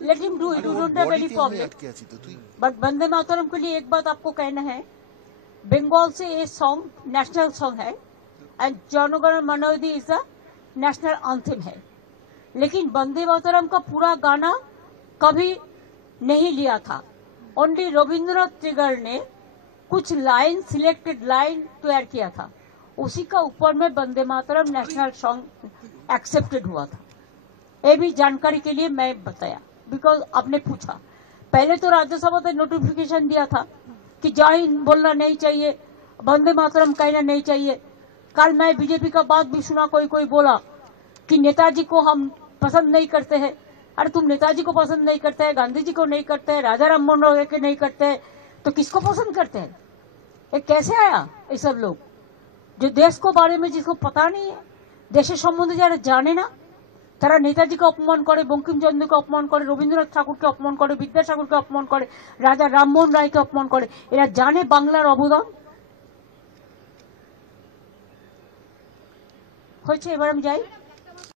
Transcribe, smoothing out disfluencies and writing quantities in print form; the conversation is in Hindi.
Let him do it. You don't have any problem. But Vande Mataram के लिए एक बात आपको कहना है, बंगाल से ये सॉन्ग नेशनल सॉन्ग है एंड जनगण मन अधि इज द नेशनल एंथम है, लेकिन वंदे मातरम का पूरा गाना कभी नहीं लिया था। ओनली रविंद्रनाथ टैगोर ने कुछ लाइन, सिलेक्टेड लाइन तैयार किया था, उसी का ऊपर में Vande Mataram national song accepted हुआ था। ये भी जानकारी के लिए मैं बताया, बिकॉज आपने पूछा। पहले तो राज्यसभा ने नोटिफिकेशन दिया था कि जय हिंद बोलना नहीं चाहिए, वंदे मातरम कहना नहीं चाहिए। कल मैं बीजेपी का बात भी सुना, कोई कोई बोला कि नेताजी को हम पसंद नहीं करते हैं। अरे तुम नेताजी को पसंद नहीं करते हैं, गांधी जी को नहीं करते हैं, राजा राम मोहन राय के नहीं करते हैं, तो किसको पसंद करते हैं? ये कैसे आया ये सब लोग जो देश को बारे में जिसको पता नहीं है, देशेर सम्बन्धे যারা জানে না, তারা নেতাজিকে অপমান করে, বঙ্কিমচন্দ্রকে অপমান করে, রবীন্দ্রনাথ ঠাকুরকে অপমান করে, বিদ্যাসাগরকে অপমান করে, রাজা রামমোহন রায়কে অপমান করে। এরা জানে বাংলার অবদান হয়েছে। এবার আমি যাই।